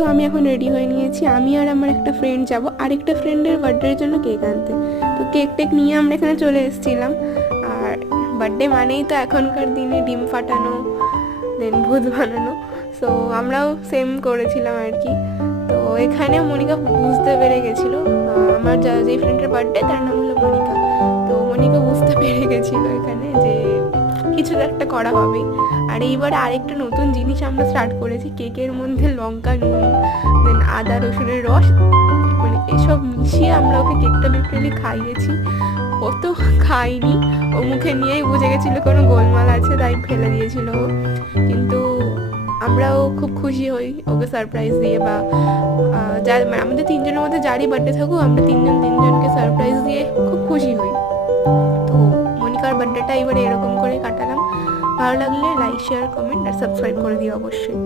So আমি এখন ready হয়ে নিয়েছি, আমি আর আমার একটা ফ্রেন্ড যাব আরেকটা ফ্রেন্ডের বার্থডের জন্য কেক আনতে। তো কেক টেক নিয়ে আমরা এখানে চলে এসেছিলাম। আর বার্থডে মানেই তো এখনকার দিনে ডিম ফাটানো, দেন ভূত বানানো, সো আমরাও সেম করেছিলাম আর কি। তো এখানে মনিকা বুঝতে পেরে গেছিলো, আমার যেই ফ্রেন্ডের বার্থডে তার নাম হলো মনিকা। তো মনিকা বুঝতে পেরে গেছিলো এখানে যে কিছু একটা করা হবে। আর এইবার আরেকটা নতুন জিনিস আমরা স্টার্ট করেছি, কেকের মধ্যে লঙ্কা, নুন, দেন আদা রসুনের রস, মানে এসব মিশিয়ে আমরা ওকে কেকটা লিটারালি খাইয়েছি। ও তো খাইনি, ও মুখে নিয়েই বুঝে গেছিলো কোনো গোলমাল আছে, তাই ফেলে দিয়েছিল ও। কিন্তু আমরাও খুব খুশি হই ওকে সারপ্রাইজ দিয়ে, বা যার আমাদের তিনজনের মধ্যে যারই বার্থডে থাকুক আমরা তিনজনকে সারপ্রাইজ দিয়ে খুব খুশি হই। তো মনিকার বার্থডেটা এবারে এরকম করে কাটালাম। ভালো লাগলে লাইক, শেয়ার, কমেন্ট আর সাবস্ক্রাইব করে দিও অবশ্যই।